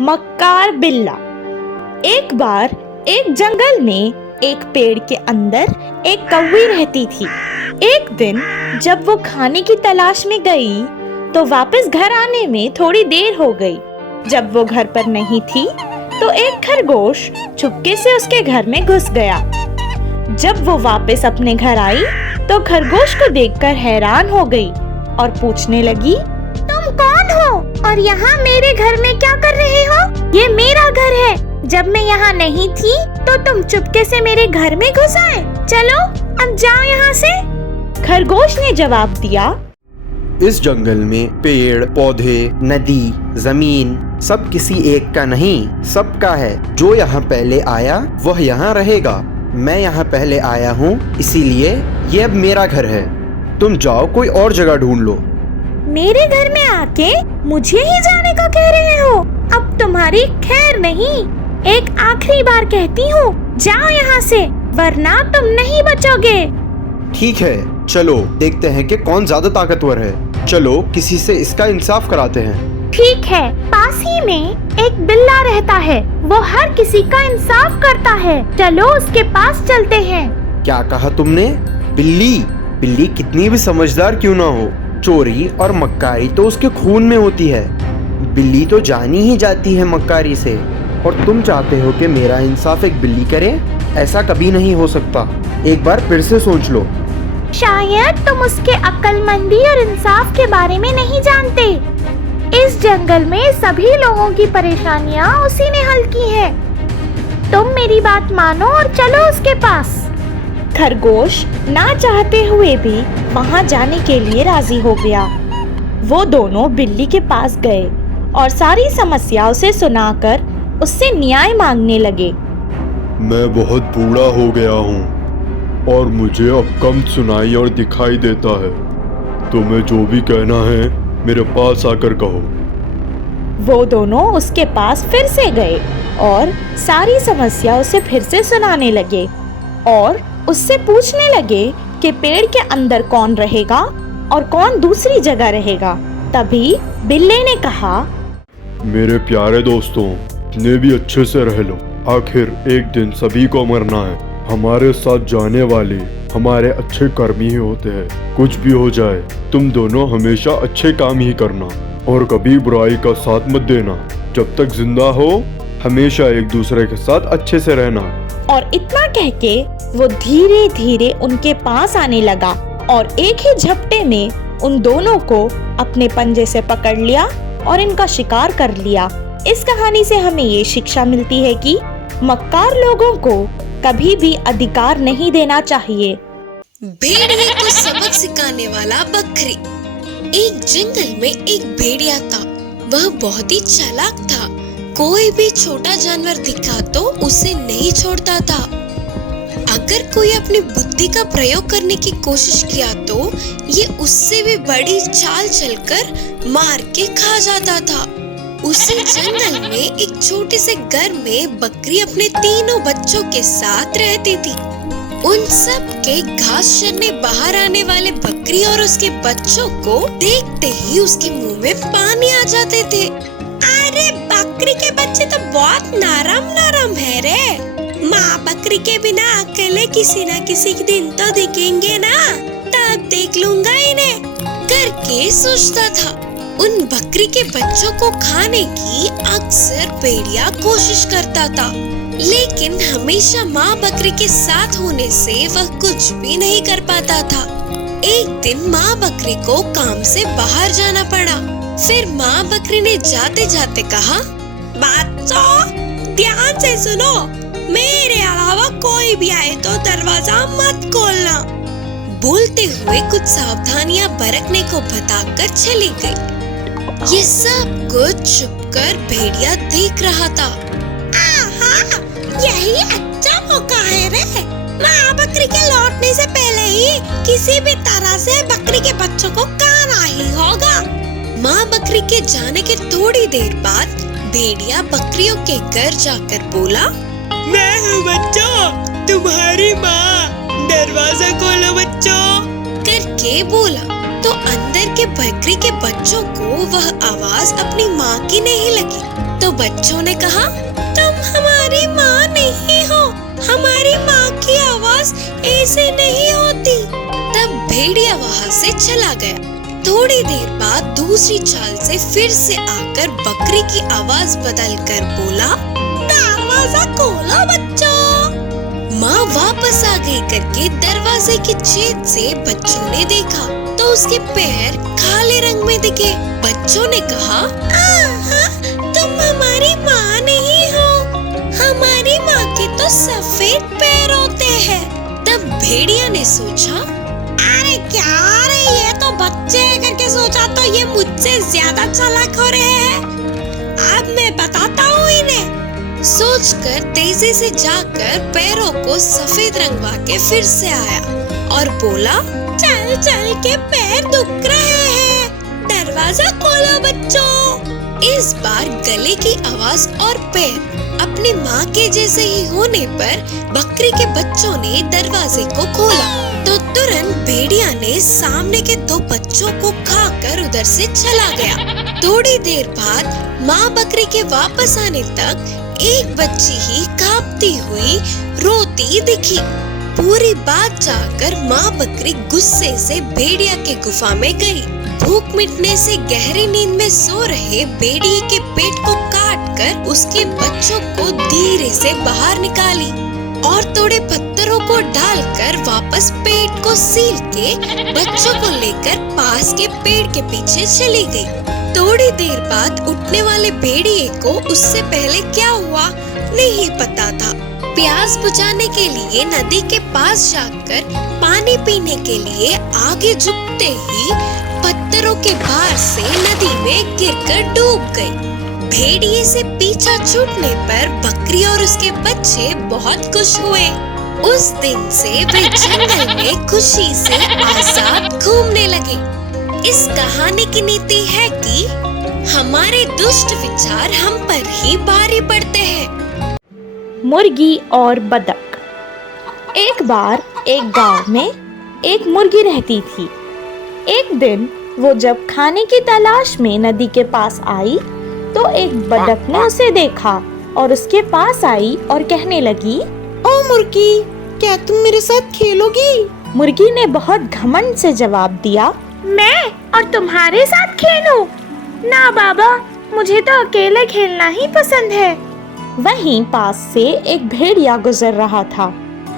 मक्कार बिल्ला। एक बार एक जंगल में एक पेड़ के अंदर एक कौवी रहती थी। एक दिन जब वो खाने की तलाश में गई तो वापस घर आने में थोड़ी देर हो गई। जब वो घर पर नहीं थी तो एक खरगोश चुपके से उसके घर में घुस गया। जब वो वापस अपने घर आई तो खरगोश को देखकर हैरान हो गई और पूछने लगी, तुम कौन हो और यहाँ मेरे घर में क्या कर रहे हो? ये मेरा घर है। जब मैं यहाँ नहीं थी तो तुम चुपके से मेरे घर में घुस आए। चलो अब जाओ यहाँ से। खरगोश ने जवाब दिया, इस जंगल में पेड़ पौधे नदी जमीन सब किसी एक का नहीं, सबका है। जो यहाँ पहले आया वह यहाँ रहेगा। मैं यहाँ पहले आया हूँ, इसीलिए ये अब मेरा घर है। तुम जाओ कोई और जगह ढूंढ लो। मेरे घर में आके मुझे ही जाने को कह रहे हो? अब तुम्हारी खैर नहीं। एक आखिरी बार कहती हूँ, जाओ यहाँ से वरना तुम नहीं बचोगे। ठीक है, चलो देखते हैं कि कौन ज्यादा ताकतवर है। चलो किसी से इसका इंसाफ कराते हैं। ठीक है, पास ही में एक बिल्ला रहता है, वो हर किसी का इंसाफ करता है। चलो उसके पास चलते हैं। क्या कहा तुमने? बिल्ली? बिल्ली कितनी भी समझदार क्यों ना हो, चोरी और मक्कारी तो उसके खून में होती है। बिल्ली तो जानी ही जाती है मक्कारी से, और तुम चाहते हो कि मेरा इंसाफ एक बिल्ली करे? ऐसा कभी नहीं हो सकता। एक बार फिर से सोच लो। शायद तुम उसके अक्लमंदी और इंसाफ के बारे में नहीं जानते। इस जंगल में सभी लोगों की परेशानियाँ उसी ने हल की है। तुम मेरी बात मानो और चलो उसके पास। खरगोश ना चाहते हुए भी वहाँ जाने के लिए राजी हो गया। वो दोनों बिल्ली के पास गए और सारी समस्या उसे सुनाकर उससे न्याय मांगने लगे। मैं बहुत बूढ़ा हो गया हूँ और मुझे अब कम सुनाई और दिखाई देता है। तुम्हें जो भी कहना है मेरे पास आकर कहो। वो दोनों उसके पास फिर से गए और सारी समस्या उसे फिर से सुनाने लगे और उससे पूछने लगे कि पेड़ के अंदर कौन रहेगा और कौन दूसरी जगह रहेगा। तभी बिल्ली ने कहा, मेरे प्यारे दोस्तों, ने भी अच्छे से रह लो। आखिर एक दिन सभी को मरना है। हमारे साथ जाने वाले हमारे अच्छे कर्मी ही होते हैं। कुछ भी हो जाए तुम दोनों हमेशा अच्छे काम ही करना और कभी बुराई का साथ मत देना। जब तक जिंदा हो हमेशा एक दूसरे के साथ अच्छे से रहना। और इतना कह के वो धीरे धीरे उनके पास आने लगा और एक ही झपटे में उन दोनों को अपने पंजे से पकड़ लिया और इनका शिकार कर लिया। इस कहानी से हमें ये शिक्षा मिलती है कि मक्कार लोगों को कभी भी अधिकार नहीं देना चाहिए। भेड़िए को सबक सिखाने वाला बकरी। एक जंगल में एक भेड़िया था। वह बहुत ही चालाक था। कोई भी छोटा जानवर दिखा तो उसे नहीं छोड़ता था। अगर कोई अपनी बुद्धि का प्रयोग करने की कोशिश किया तो ये उससे भी बड़ी चाल चलकर मार के खा जाता था। उसी जंगल में एक छोटे से घर में बकरी अपने तीनों बच्चों के साथ रहती थी। उन सब के घास चरने बाहर आने वाले बकरी और उसके बच्चों को देखते ही उसके मुंह में पानी आ जाते थे। अरे बकरी के बच्चे तो बहुत नरम नरम है रे। माँ बकरी के बिना अकेले किसी न किसी दिन तो दिखेंगे ना, तब देख लूंगा इन्हें करके सोचता था। उन बकरी के बच्चों को खाने की अक्सर भेड़िया कोशिश करता था, लेकिन हमेशा माँ बकरी के साथ होने से वह कुछ भी नहीं कर पाता था। एक दिन माँ बकरी को काम से बाहर जाना पड़ा। फिर माँ बकरी ने जाते जाते कहा, बच्चों ध्यान से सुनो, मेरे अलावा कोई भी आए तो दरवाजा मत खोलना। बोलते हुए कुछ सावधानियां बरतने को बताकर चली गई। ये सब कुछ छुपकर भेड़िया देख रहा था। आहा, यही अच्छा मौका है रे। माँ बकरी के लौटने से पहले ही किसी भी तरह से बकरी के बच्चों को खाना ही होगा। माँ बकरी के जाने के थोड़ी देर बाद भेड़िया बकरियों के घर जाकर बोला, मैं हूँ बच्चों, तुम्हारी माँ, दरवाजा खोलो बच्चों करके बोला। तो अंदर के बकरी के बच्चों को वह आवाज अपनी माँ की नहीं लगी। तो बच्चों ने कहा, तुम हमारी माँ नहीं हो, हमारी माँ की आवाज ऐसे नहीं होती। तब भेड़िया वहाँ से चला गया। थोड़ी देर बाद दूसरी चाल से फिर से आकर बकरी की आवाज बदलकर बोला, दरवाजा खोलो बच्चों। माँ वापस आ गई करके दरवाजे के छेद से बच्चों ने देखा तो उसके पैर काले रंग में दिखे। बच्चों ने कहा, तुम हमारी माँ नहीं हो, हमारी माँ के तो सफेद पैर होते हैं। तब भेड़िया ने सोचा, अरे क्या रे, ये तो बच्चे करके सोचा तो ये मुझसे ज्यादा चालाक हो रहे हैं। अब मैं बताता हूँ इन्हें। सोचकर तेजी से जाकर पैरों को सफेद रंगवा के फिर से आया और बोला, चल चल के पैर दुख रहे हैं, दरवाजा खोलो बच्चों। इस बार गले की आवाज और पैर अपनी माँ के जैसे ही होने पर बकरी के बच्चों ने दरवाजे को खोला तो तुरंत भेड़िया ने सामने के दो बच्चों को खाकर उधर से चला गया। थोड़ी देर बाद माँ बकरी के वापस आने तक एक बच्ची ही कांपती हुई रोती दिखी। पूरी बात जानकर माँ बकरी गुस्से से भेड़िया के गुफा में गई। भूख मिटने से गहरी नींद में सो रहे भेड़िए के पेट को काटकर उसके बच्चों को धीरे से बाहर निकाली और थोड़े पत्थरों को डालकर वापस पेट को सील के बच्चों को लेकर पास के पेड़ के पीछे चली गई। थोड़ी देर बाद उठने वाले भेड़िए को उससे पहले क्या हुआ नहीं पता था। प्यास बुझाने के लिए नदी के पास जाकर पानी पीने के लिए आगे झुकते ही पत्थरों के भार से नदी में गिरकर डूब गई। भेड़िए से पीछा छूटने पर बकरी और उसके बच्चे बहुत खुश हुए। उस दिन से वे जंगल में खुशी से आजाद घूमने लगे। इस कहानी की नीति है कि हमारे दुष्ट विचार हम पर ही भारी पड़ते हैं। मुर्गी और बतख। एक बार एक गांव में एक मुर्गी रहती थी। एक दिन वो जब खाने की तलाश में नदी के पास आई तो एक बतख ने उसे देखा और उसके पास आई और कहने लगी, ओ मुर्गी, क्या तुम मेरे साथ खेलोगी? मुर्गी ने बहुत घमंड से जवाब दिया, मैं और तुम्हारे साथ खेलूं? ना बाबा, मुझे तो अकेले खेलना ही पसंद है। वहीं पास से एक भेड़िया गुजर रहा था।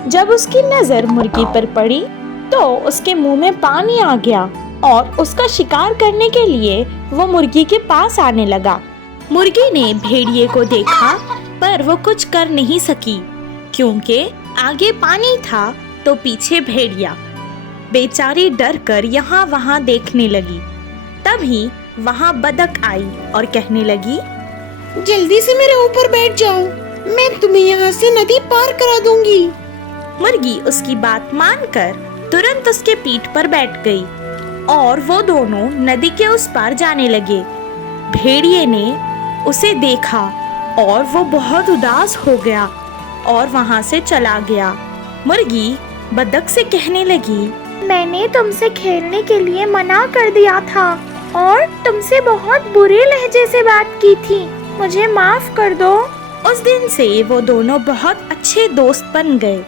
जब उसकी नजर मुर्गी पर पड़ी तो उसके मुंह में पानी आ गया और उसका शिकार करने के लिए वो मुर्गी के पास आने लगा। मुर्गी ने भेड़िए को देखा पर वो कुछ कर नहीं सकी क्योंकि आगे पानी था तो पीछे भेड़िया। बेचारी डर कर यहाँ वहाँ देखने लगी। तभी वहाँ बतख आई और कहने लगी, जल्दी से मेरे ऊपर बैठ जाओ, मैं तुम्हें यहाँ से नदी पार करा दूंगी। मुर्गी उसकी बात मानकर तुरंत उसके पीठ पर बैठ गई और वो दोनों नदी के उस पार जाने लगे। भेड़िए ने उसे देखा और वो बहुत उदास हो गया और वहाँ से चला गया। मुर्गी बतख से कहने लगी, मैंने तुमसे खेलने के लिए मना कर दिया था और तुमसे बहुत बुरे लहजे से बात की थी, मुझे माफ कर दो। उस दिन से वो दोनों बहुत अच्छे दोस्त बन गए।